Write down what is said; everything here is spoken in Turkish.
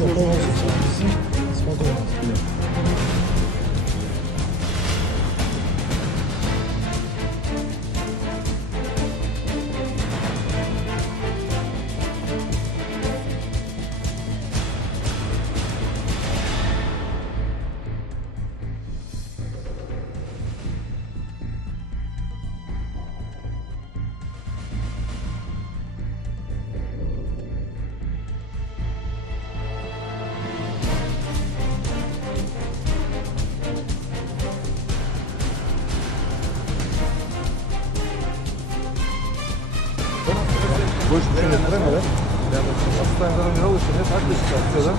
Boş bir şey getiremedim. Yani hastanelerin yol işini hep herkes çıkartıyorlar.